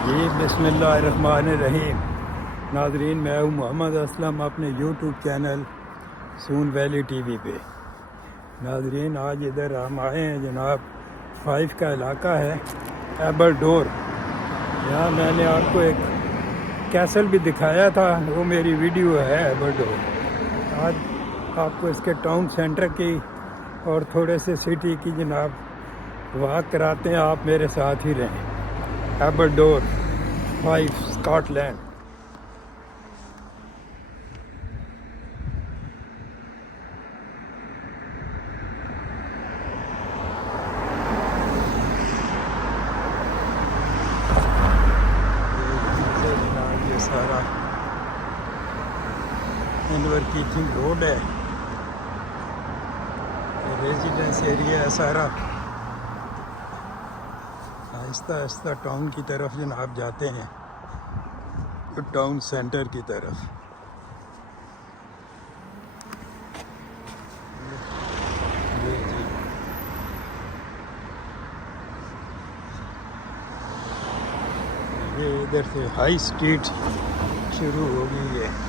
जी बिस्मिल्लाहिर्रहमानिर्रहीम। नाजरीन, मैं हूँ मोहम्मद असलम अपने यूट्यूब चैनल सून वैली टीवी पे। नाजरीन, आज इधर हम आए हैं जनाब, फाइव का इलाका है एबरडोर। यहाँ मैंने आपको एक कैसल भी दिखाया था, वो मेरी वीडियो है एबरडोर। आज आपको इसके टाउन सेंटर की और थोड़े से सिटी की जनाब वॉक कराते हैं, आप मेरे साथ ही रहें। एबरडोर 5 स्कॉटलैंड। ये सारा इनवर कीचिंग रोड है, रेजिडेंस एरिया है सारा। आहिस्ता आहिस्ता टाउन की तरफ जनाब जाते हैं, टाउन सेंटर की तरफ। ये जी, ये इधर से हाई स्ट्रीट शुरू हो गई है।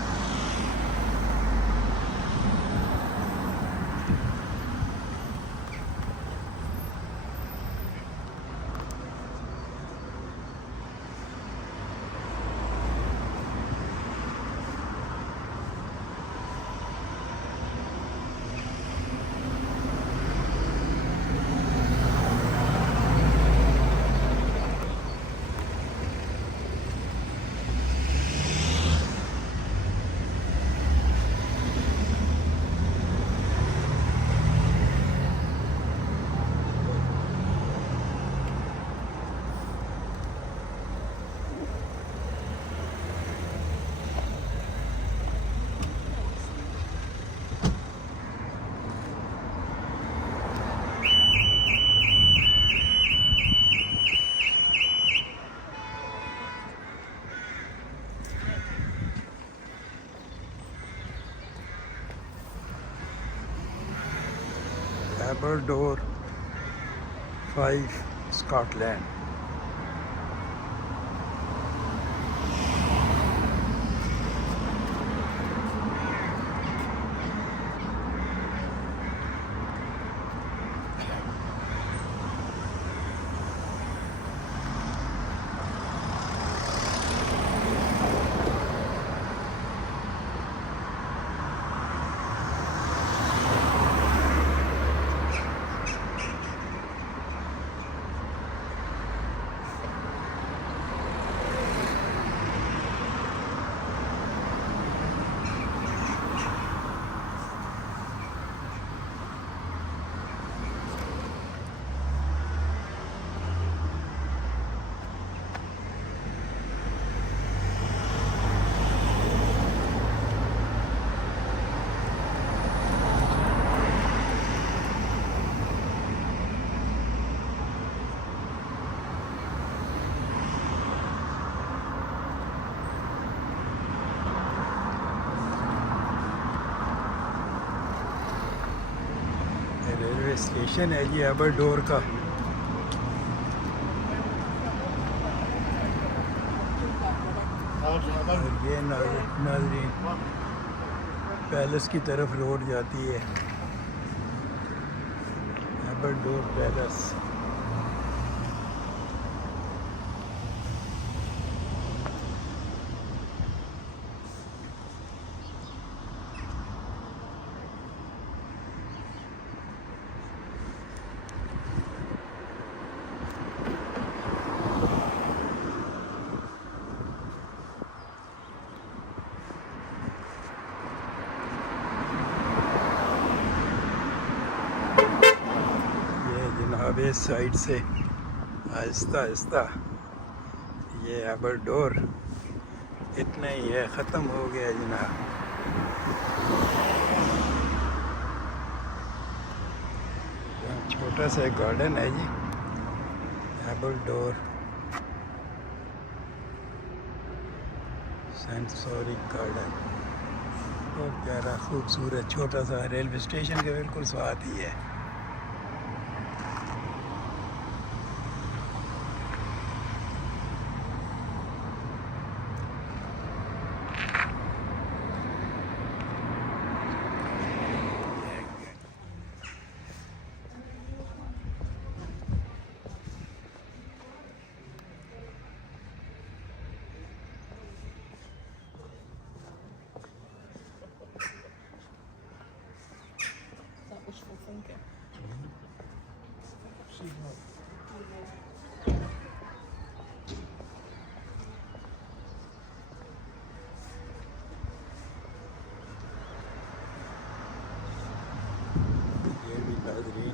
एबरडोर 5 स्कॉटलैंड। रेलवे स्टेशन है ये एबरडोर का। और ये नाज़रीन पैलेस की तरफ रोड जाती है, एबरडोर पैलेस। अब इस साइड से आहिस्ता आहिस्ता ये एबरडोर इतना ही है, ख़त्म हो गया जनाब। छोटा सा गार्डन है जी, एबरडोर सेंसोरिक गार्डन। बहुत प्यारा खूबसूरत छोटा सा, रेलवे स्टेशन के बिल्कुल साथ ही है।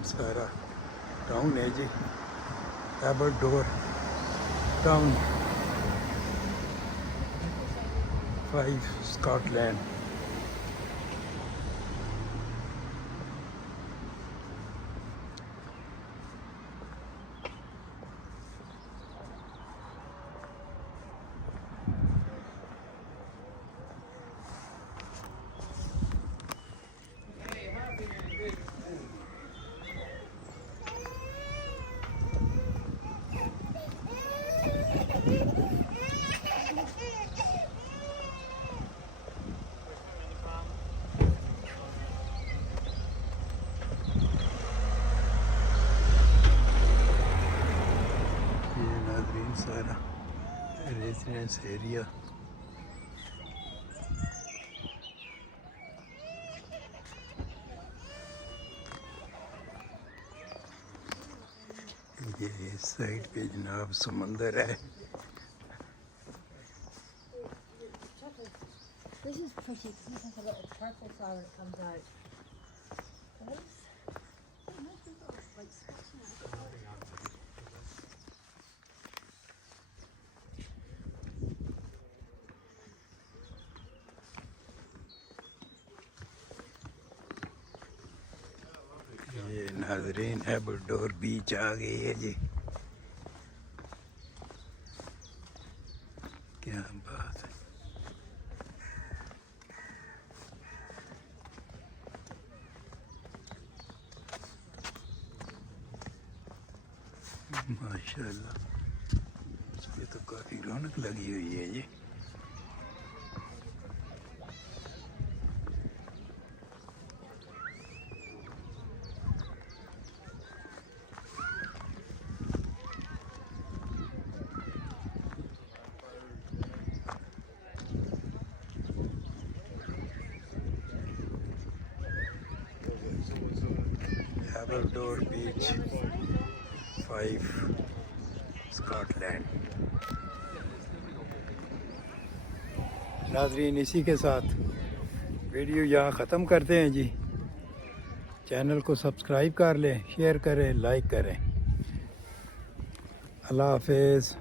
सारा टाउन है जी, एबरडोर टाउन 5 स्कॉटलैंड। सारा रेजिडेंस एरिया ये इस साइड पे जनाब समंदर है। This is pretty because this has a little purple flower that comes out. This? Oh, nice little, like, scratching out. ये नाजरीन एबरडोर बीच आ गई है जी। क्या बात है। माशाल्लाह, इस पे तो काफ़ी रौनक लगी हुई है जी। एबरडोर बीच 5 स्कॉटलैंड। नाजरीन, इसी के साथ वीडियो यहाँ ख़त्म करते हैं जी। चैनल को सब्सक्राइब कर लें, शेयर करें, लाइक करें। अल्लाह हाफिज़।